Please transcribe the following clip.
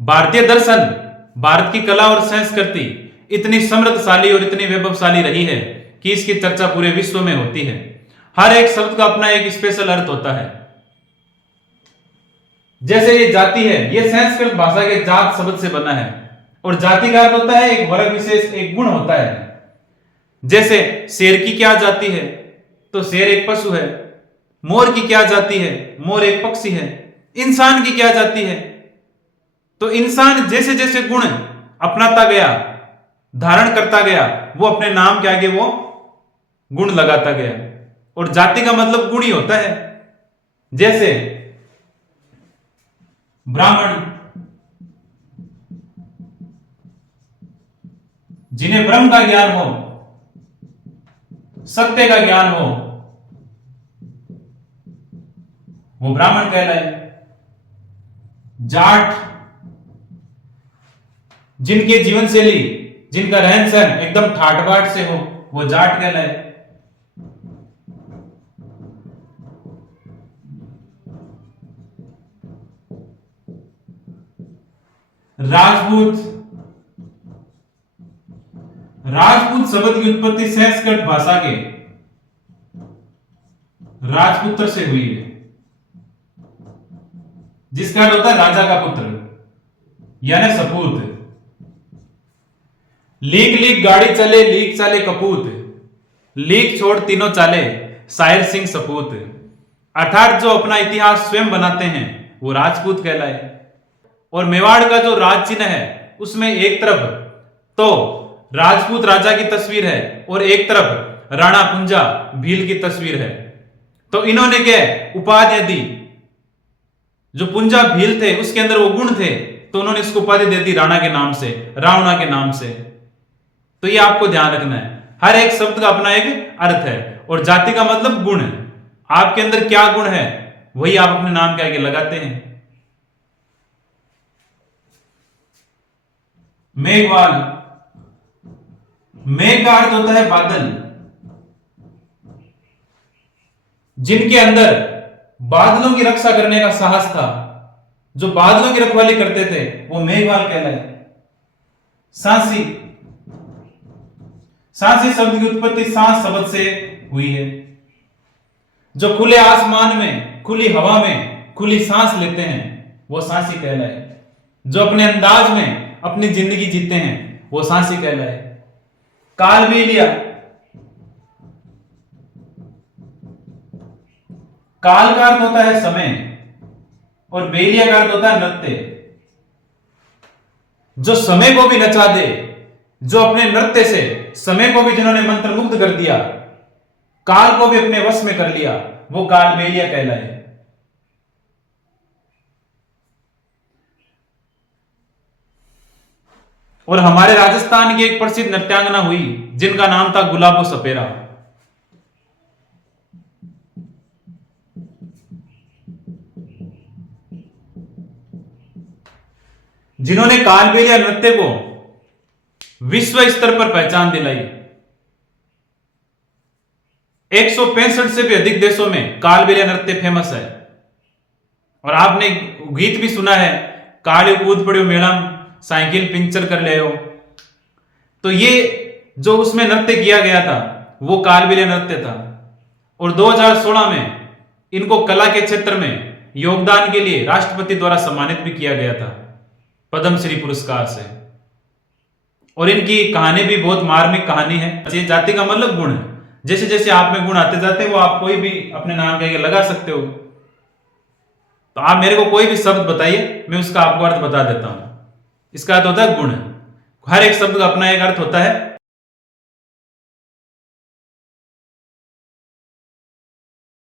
भारतीय दर्शन, भारत की कला और संस्कृति इतनी समृद्धशाली और इतनी वैभवशाली रही है कि इसकी चर्चा पूरे विश्व में होती है। हर एक शब्द का अपना एक स्पेशल अर्थ होता है। जैसे ये जाति है, ये संस्कृत भाषा के जात शब्द से बना है और जाति का अर्थ होता है एक वर्ग विशेष, एक गुण होता है। जैसे शेर की क्या जाति है, तो शेर एक पशु है। मोर की क्या जाति है, मोर एक पक्षी है। इंसान की क्या जाति है, तो इंसान जैसे जैसे गुण अपनाता गया, धारण करता गया, वो अपने नाम के आगे वो गुण लगाता गया। और जाति का मतलब गुण ही होता है। जैसे ब्राह्मण, जिन्हें ब्रह्म का ज्ञान हो, सत्य का ज्ञान हो, वो ब्राह्मण कहलाए। जाट, जिनकी जीवन शैली, जिनका रहन सहन एकदम ठाट बाट से हो, वो जाट कहलाए। राजपूत, राजपूत शब्द की उत्पत्ति संस्कृत भाषा के राजपुत्र से हुई है, जिसका अर्थ होता है राजा का पुत्र, यानी सपूत। लीक लीक गाड़ी चले, लीक चाले कपूत, लीक छोड़ तीनों चाले, शायर सिंह सपूत। अर्थात जो अपना इतिहास स्वयं बनाते हैं वो राजपूत कहलाए। और मेवाड़ का जो राज चिन्ह है, उसमें एक तरफ तो राजपूत राजा की तस्वीर है और एक तरफ राणा पुंजा भील की तस्वीर है। तो इन्होंने क्या उपाधि दी, जो पुंजा भील थे उसके अंदर वो गुण थे, तो उन्होंने इसको उपाधि दे दी राणा के नाम से, रावणा के नाम से। तो ये आपको ध्यान रखना है, हर एक शब्द का अपना एक अर्थ है। और जाति का मतलब गुण है, आपके अंदर क्या गुण है वही आप अपने नाम के आगे लगाते हैं। मेघवाल, मेघ का अर्थ होता है बादल। जिनके अंदर बादलों की रक्षा करने का साहस था, जो बादलों की रखवाली करते थे, वो मेघवाल कहलाए। सांसी, सांसी शब्द की उत्पत्ति सांस शब्द से हुई है। जो खुले आसमान में, खुली हवा में खुली सांस लेते हैं वो सांसी कहलाए। जो अपने अंदाज में अपनी जिंदगी जीते हैं वो सांसी कहलाए। कालबेलिया, काल का अर्थ होता है समय और बेलिया का अर्थ होता है नृत्य। जो समय को भी नचा दे, जो अपने नृत्य से समय को भी जिन्होंने मंत्रमुग्ध कर दिया, काल को भी अपने वश में कर लिया, वो कालबेलिया कहलाए। और हमारे राजस्थान की एक प्रसिद्ध नृत्यांगना हुई जिनका नाम था गुलाबो सपेरा। जिन्होंने कालबेलिया नृत्य को विश्व स्तर पर पहचान दिलाई। 165 से भी अधिक देशों में कालबेलिया नृत्य फेमस है। और आपने गीत भी सुना है, काली कूद पड़ो मेड़म, साइकिल पिंचर कर ले हो। तो ये जो उसमें नृत्य किया गया था वो कालबेलिया नृत्य था। और 2016 में इनको कला के क्षेत्र में योगदान के लिए राष्ट्रपति द्वारा सम्मानित भी किया गया था पद्मश्री पुरस्कार से। और इनकी कहानी भी बहुत मार्मिक कहानी है। जाति का मतलब गुण है, जैसे जैसे आप में गुण आते जाते हैं वो आप कोई भी अपने नाम के आगे लगा सकते हो। तो आप मेरे को कोई भी शब्द बताइए, मैं उसका आपको अर्थ बता देता हूं। इसका अर्थ होता है गुण। हर एक शब्द का अपना एक अर्थ होता है